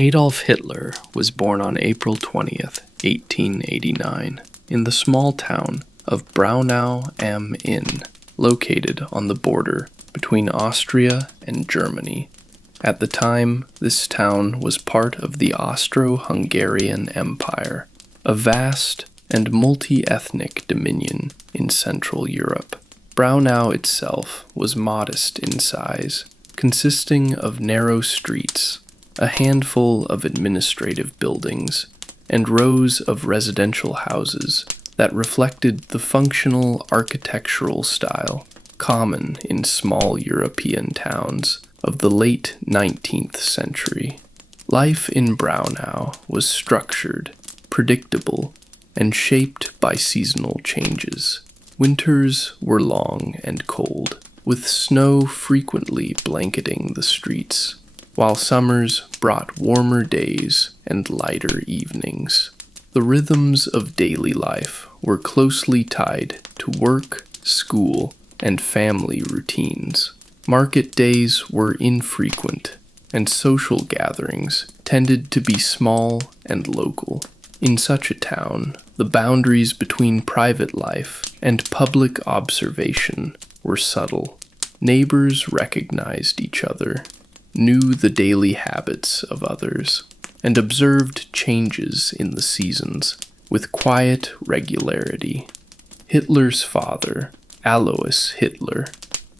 Adolf Hitler was born on April 20th, 1889, in the small town of Braunau am Inn, located on the border between Austria and Germany. At the time, this town was part of the Austro-Hungarian Empire, a vast and multi-ethnic dominion in Central Europe. Braunau itself was modest in size, consisting of narrow streets, a handful of administrative buildings, and rows of residential houses that reflected the functional architectural style common in small European towns of the late 19th century. Life in Braunau was structured, predictable, and shaped by seasonal changes. Winters were long and cold, with snow frequently blanketing the streets, while summers brought warmer days and lighter evenings. The rhythms of daily life were closely tied to work, school, and family routines. Market days were infrequent, and social gatherings tended to be small and local. In such a town, the boundaries between private life and public observation were subtle. Neighbors recognized each other, knew the daily habits of others, and observed changes in the seasons with quiet regularity. Hitler's father, Alois Hitler,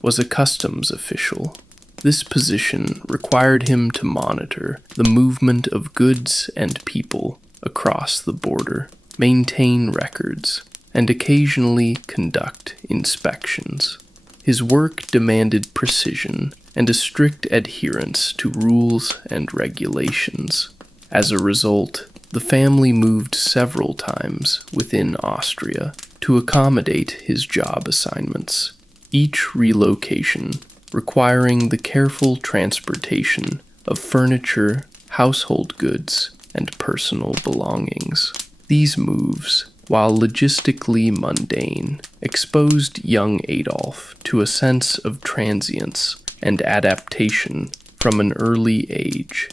was a customs official. This position required him to monitor the movement of goods and people across the border, maintain records, and occasionally conduct inspections. His work demanded precision and a strict adherence to rules and regulations. As a result, the family moved several times within Austria to accommodate his job assignments, each relocation requiring the careful transportation of furniture, household goods, and personal belongings. These moves, while logistically mundane, exposed young Adolf to a sense of transience and adaptation from an early age.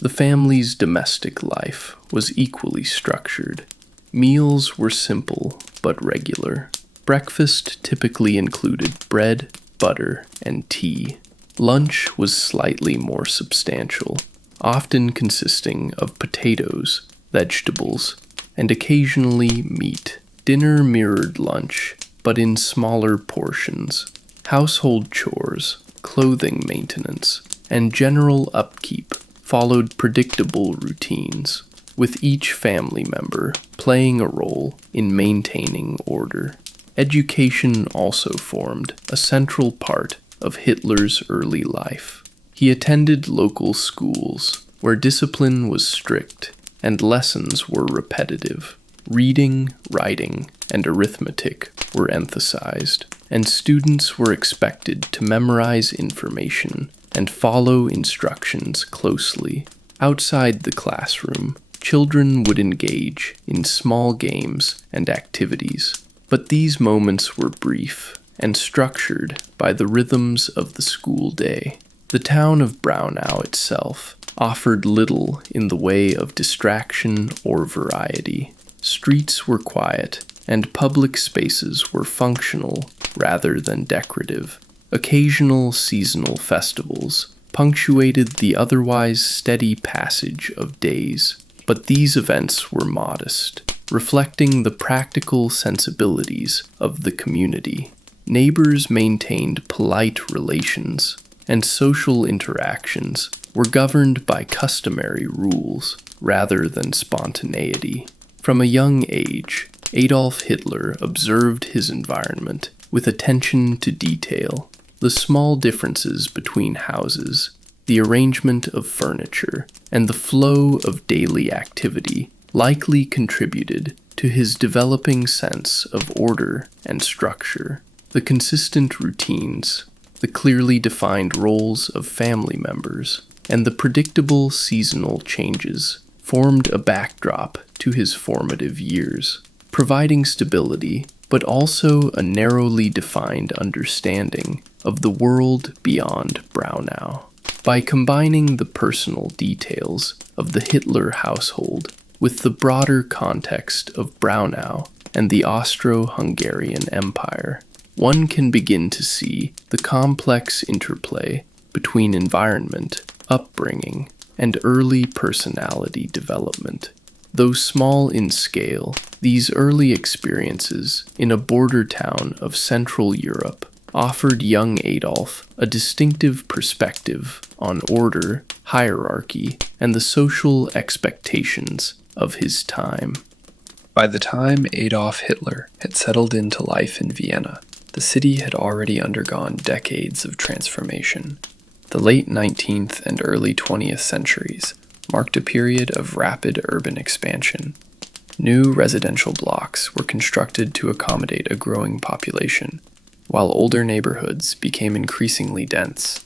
The family's domestic life was equally structured. Meals were simple but regular. Breakfast typically included bread, butter, and tea. Lunch was slightly more substantial, often consisting of potatoes, vegetables, and occasionally meat. Dinner mirrored lunch, but in smaller portions. Household chores, clothing maintenance, and general upkeep followed predictable routines, with each family member playing a role in maintaining order. Education also formed a central part of Hitler's early life. He attended local schools, where discipline was strict and lessons were repetitive. Reading, writing, and arithmetic were emphasized, and students were expected to memorize information and follow instructions closely. Outside the classroom, children would engage in small games and activities, but these moments were brief and structured by the rhythms of the school day. The town of Braunau itself offered little in the way of distraction or variety. Streets were quiet, and public spaces were functional rather than decorative. Occasional seasonal festivals punctuated the otherwise steady passage of days, but these events were modest, reflecting the practical sensibilities of the community. Neighbors maintained polite relations, and social interactions were governed by customary rules rather than spontaneity. From a young age, Adolf Hitler observed his environment with attention to detail. The small differences between houses, the arrangement of furniture, and the flow of daily activity likely contributed to his developing sense of order and structure. The consistent routines, the clearly defined roles of family members, and the predictable seasonal changes formed a backdrop to his formative years, providing stability but also a narrowly defined understanding of the world beyond Braunau. By combining the personal details of the Hitler household with the broader context of Braunau and the Austro-Hungarian Empire, one can begin to see the complex interplay between environment, upbringing, and early personality development. Though small in scale, these early experiences in a border town of Central Europe offered young Adolf a distinctive perspective on order, hierarchy, and the social expectations of his time. By the time Adolf Hitler had settled into life in Vienna, the city had already undergone decades of transformation. The late 19th and early 20th centuries marked a period of rapid urban expansion. New residential blocks were constructed to accommodate a growing population, while older neighborhoods became increasingly dense.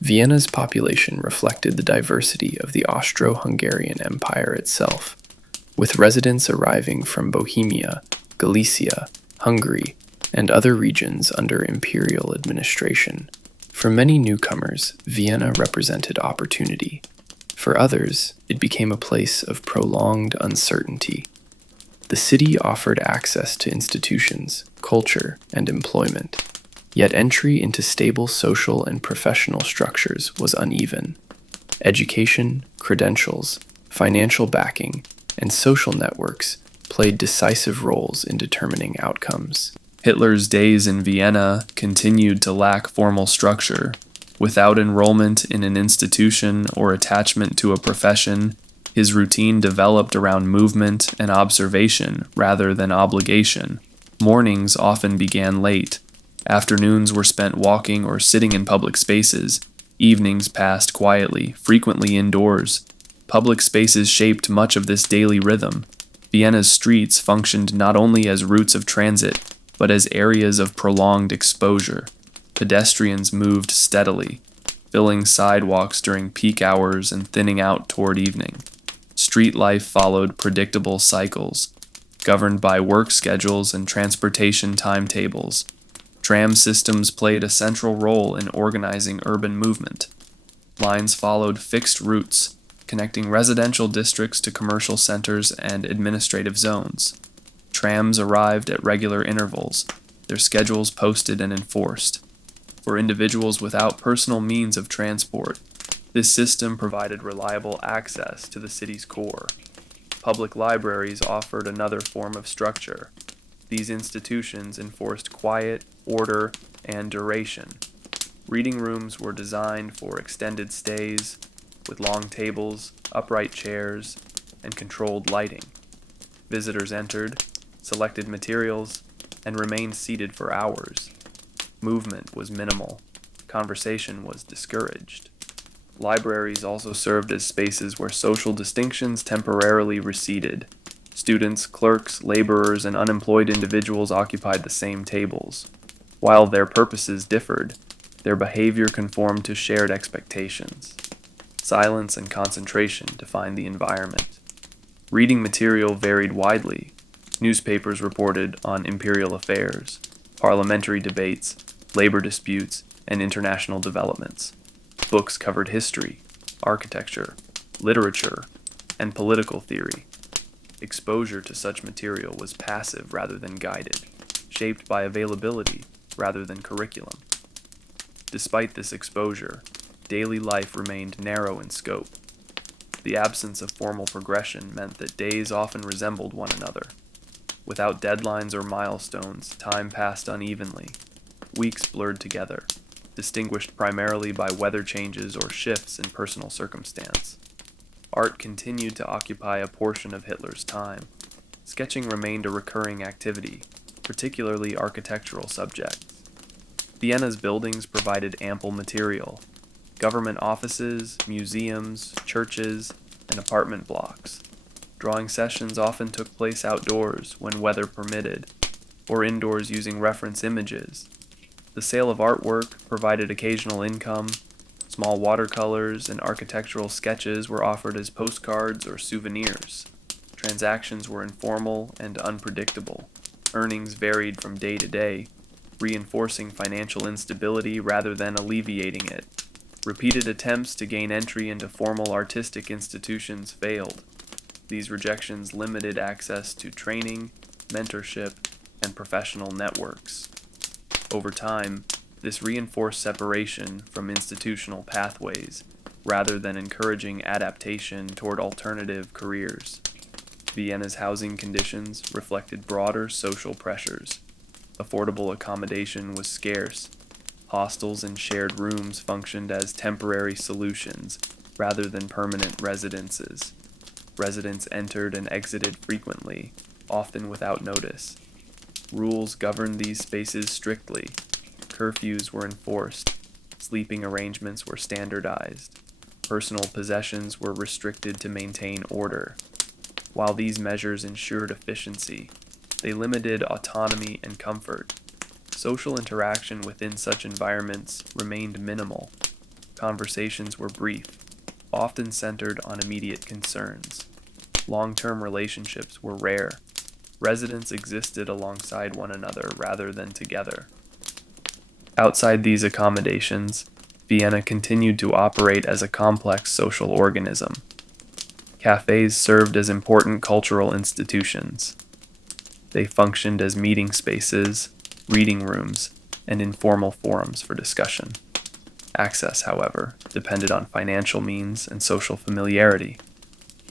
Vienna's population reflected the diversity of the Austro-Hungarian Empire itself, with residents arriving from Bohemia, Galicia, Hungary, and other regions under imperial administration. For many newcomers, Vienna represented opportunity. For others, it became a place of prolonged uncertainty. The city offered access to institutions, culture, and employment, yet entry into stable social and professional structures was uneven. Education, credentials, financial backing, and social networks played decisive roles in determining outcomes. Hitler's days in Vienna continued to lack formal structure. Without enrollment in an institution or attachment to a profession, his routine developed around movement and observation rather than obligation. Mornings often began late. Afternoons were spent walking or sitting in public spaces. Evenings passed quietly, frequently indoors. Public spaces shaped much of this daily rhythm. Vienna's streets functioned not only as routes of transit, but as areas of prolonged exposure. Pedestrians moved steadily, filling sidewalks during peak hours and thinning out toward evening. Street life followed predictable cycles, governed by work schedules and transportation timetables. Tram systems played a central role in organizing urban movement. Lines followed fixed routes, connecting residential districts to commercial centers and administrative zones. Trams arrived at regular intervals, their schedules posted and enforced. For individuals without personal means of transport, this system provided reliable access to the city's core. Public libraries offered another form of structure. These institutions enforced quiet, order, and duration. Reading rooms were designed for extended stays, with long tables, upright chairs, and controlled lighting. Visitors entered, selected materials, and remained seated for hours. Movement was minimal. Conversation was discouraged. Libraries also served as spaces where social distinctions temporarily receded. Students, clerks, laborers, and unemployed individuals occupied the same tables. While their purposes differed, their behavior conformed to shared expectations. Silence and concentration defined the environment. Reading material varied widely. Newspapers reported on imperial affairs, parliamentary debates, labor disputes, and international developments. Books covered history, architecture, literature, and political theory. Exposure to such material was passive rather than guided, shaped by availability rather than curriculum. Despite this exposure, daily life remained narrow in scope. The absence of formal progression meant that days often resembled one another. Without deadlines or milestones, time passed unevenly. Weeks blurred together, distinguished primarily by weather changes or shifts in personal circumstance. Art continued to occupy a portion of Hitler's time. Sketching remained a recurring activity, particularly architectural subjects. Vienna's buildings provided ample material. Government offices, museums, churches, and apartment blocks. Drawing sessions often took place outdoors when weather permitted, or indoors using reference images. The sale of artwork provided occasional income. Small watercolors and architectural sketches were offered as postcards or souvenirs. Transactions were informal and unpredictable. Earnings varied from day to day, reinforcing financial instability rather than alleviating it. Repeated attempts to gain entry into formal artistic institutions failed. These rejections limited access to training, mentorship, and professional networks. Over time, this reinforced separation from institutional pathways rather than encouraging adaptation toward alternative careers. Vienna's housing conditions reflected broader social pressures. Affordable accommodation was scarce. Hostels and shared rooms functioned as temporary solutions rather than permanent residences. Residents entered and exited frequently, often without notice. Rules governed these spaces strictly. Curfews were enforced. Sleeping arrangements were standardized. Personal possessions were restricted to maintain order. While these measures ensured efficiency, they limited autonomy and comfort. Social interaction within such environments remained minimal. Conversations were brief, often centered on immediate concerns. Long-term relationships were rare. Residents existed alongside one another rather than together. Outside these accommodations, Vienna continued to operate as a complex social organism. Cafes served as important cultural institutions. They functioned as meeting spaces, reading rooms, and informal forums for discussion. Access, however, depended on financial means and social familiarity.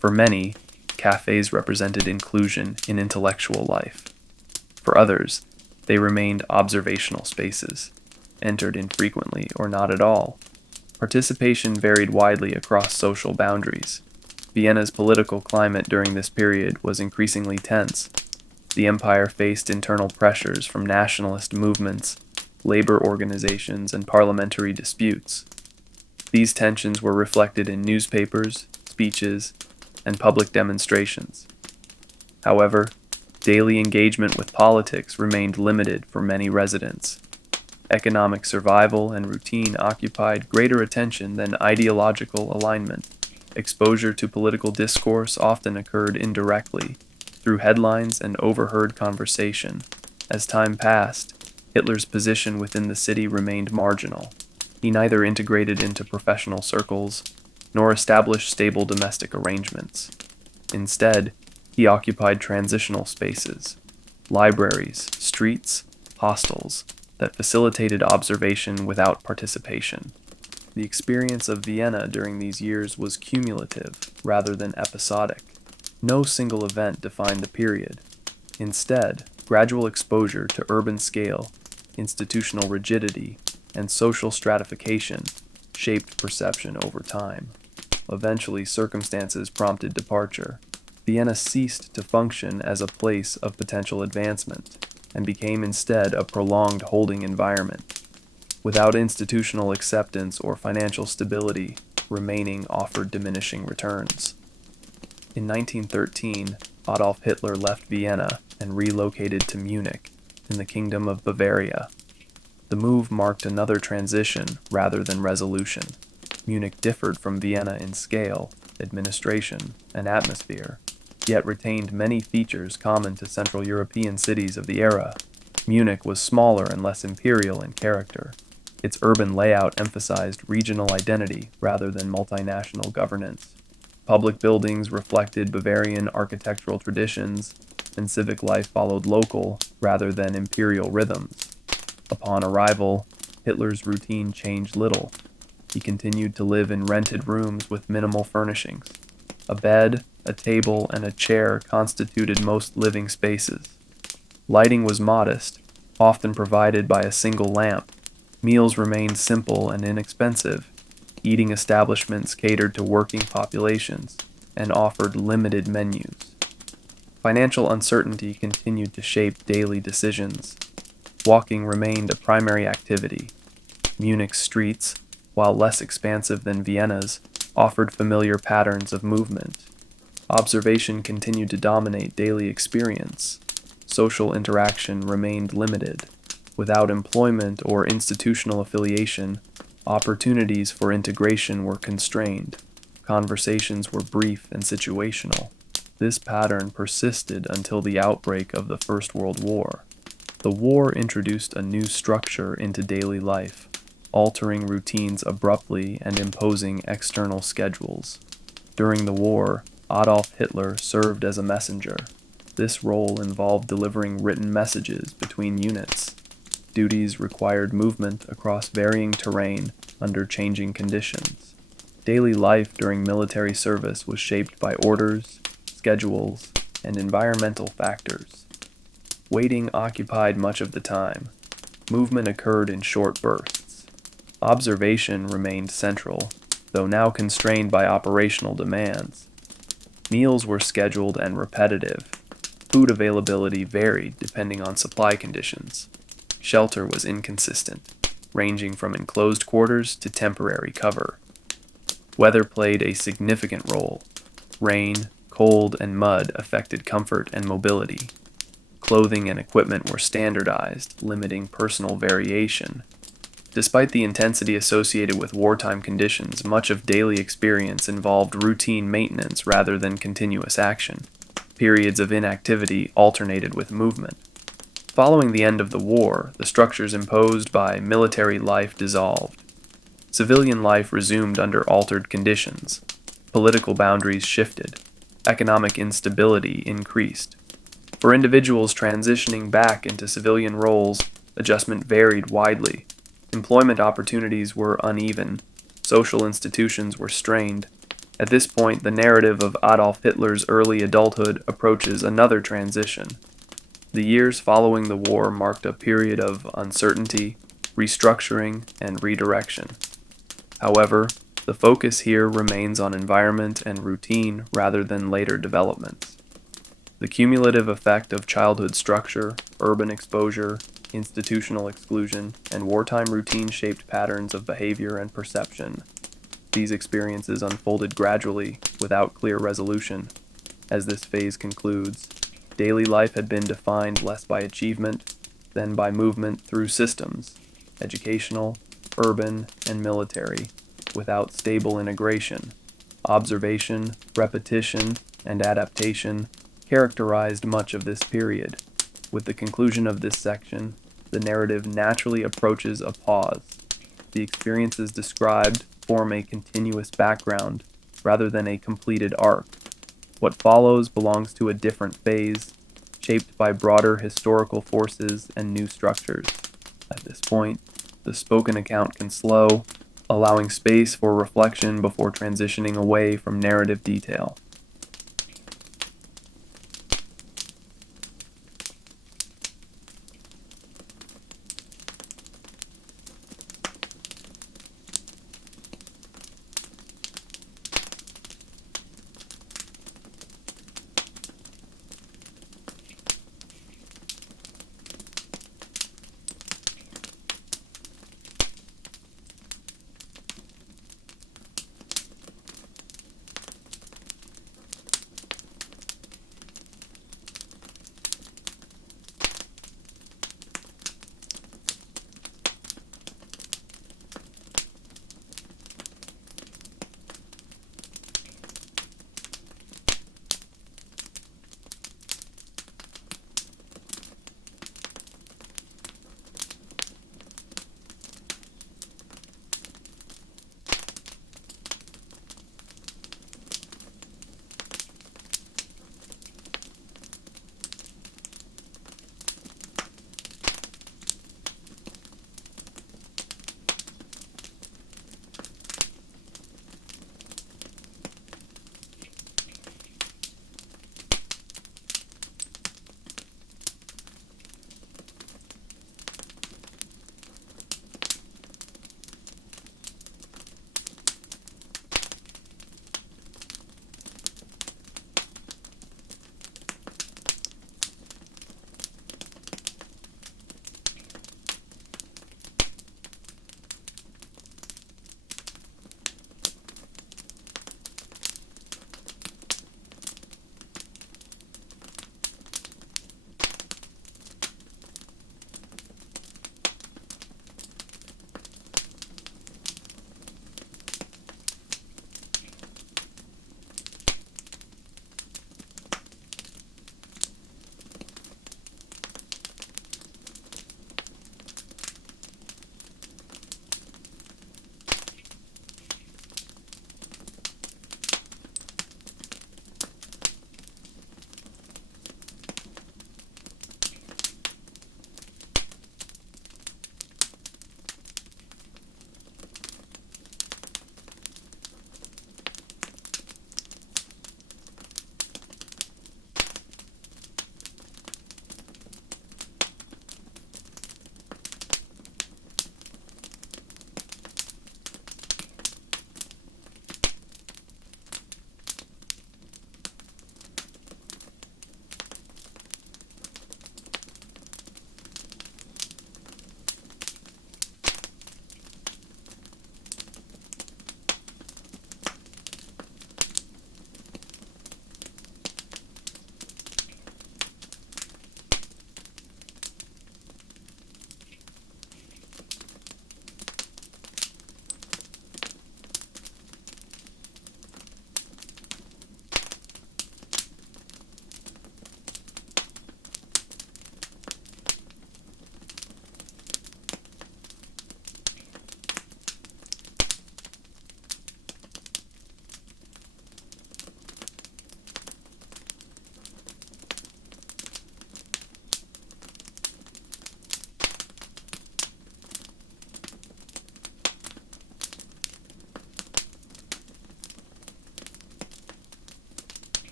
For many, cafes represented inclusion in intellectual life. For others, they remained observational spaces, entered infrequently or not at all. Participation varied widely across social boundaries. Vienna's political climate during this period was increasingly tense. The empire faced internal pressures from nationalist movements, labor organizations, and parliamentary disputes. These tensions were reflected in newspapers, speeches, and public demonstrations. However, daily engagement with politics remained limited for many residents. Economic survival and routine occupied greater attention than ideological alignment. Exposure to political discourse often occurred indirectly, through headlines and overheard conversation. As time passed, Hitler's position within the city remained marginal. He neither integrated into professional circles nor established stable domestic arrangements. Instead, he occupied transitional spaces, libraries, streets, hostels, that facilitated observation without participation. The experience of Vienna during these years was cumulative rather than episodic. No single event defined the period. Instead, gradual exposure to urban scale, institutional rigidity, and social stratification shaped perception over time. Eventually, circumstances prompted departure. Vienna ceased to function as a place of potential advancement and became instead a prolonged holding environment. Without institutional acceptance or financial stability, remaining offered diminishing returns. In 1913, Adolf Hitler left Vienna and relocated to Munich, in the Kingdom of Bavaria. The move marked another transition rather than resolution. Munich differed from Vienna in scale, administration, and atmosphere, yet retained many features common to Central European cities of the era. Munich was smaller and less imperial in character. Its urban layout emphasized regional identity rather than multinational governance. Public buildings reflected Bavarian architectural traditions, and civic life followed local rather than imperial rhythms. Upon arrival, Hitler's routine changed little. He continued to live in rented rooms with minimal furnishings. A bed, a table, and a chair constituted most living spaces. Lighting was modest, often provided by a single lamp. Meals remained simple and inexpensive. Eating establishments catered to working populations and offered limited menus. Financial uncertainty continued to shape daily decisions. Walking remained a primary activity. Munich's streets, while less expansive than Vienna's, offered familiar patterns of movement. Observation continued to dominate daily experience. Social interaction remained limited. Without employment or institutional affiliation, opportunities for integration were constrained. Conversations were brief and situational. This pattern persisted until the outbreak of the First World War. The war introduced a new structure into daily life. altering routines abruptly and imposing external schedules. During the war, Adolf Hitler served as a messenger. This role involved delivering written messages between units. Duties required movement across varying terrain under changing conditions. Daily life during military service was shaped by orders, schedules, and environmental factors. Waiting occupied much of the time. Movement occurred in short bursts. Observation remained central, though now constrained by operational demands. Meals were scheduled and repetitive. Food availability varied depending on supply conditions. Shelter was inconsistent, ranging from enclosed quarters to temporary cover. Weather played a significant role. Rain, cold, and mud affected comfort and mobility. Clothing and equipment were standardized, limiting personal variation. Despite the intensity associated with wartime conditions, much of daily experience involved routine maintenance rather than continuous action. Periods of inactivity alternated with movement. Following the end of the war, the structures imposed by military life dissolved. Civilian life resumed under altered conditions. Political boundaries shifted. Economic instability increased. For individuals transitioning back into civilian roles, adjustment varied widely. Employment opportunities were uneven. Social institutions were strained. At this point, the narrative of Adolf Hitler's early adulthood approaches another transition. The years following the war marked a period of uncertainty, restructuring, and redirection. However, the focus here remains on environment and routine rather than later developments. The cumulative effect of childhood structure, urban exposure, institutional exclusion, and wartime routine-shaped patterns of behavior and perception. These experiences unfolded gradually, without clear resolution. As this phase concludes, daily life had been defined less by achievement than by movement through systems, educational, urban, and military, without stable integration. Observation, repetition, and adaptation characterized much of this period. With the conclusion of this section, the narrative naturally approaches a pause. The experiences described form a continuous background rather than a completed arc. What follows belongs to a different phase, shaped by broader historical forces and new structures. At this point, the spoken account can slow, allowing space for reflection before transitioning away from narrative detail.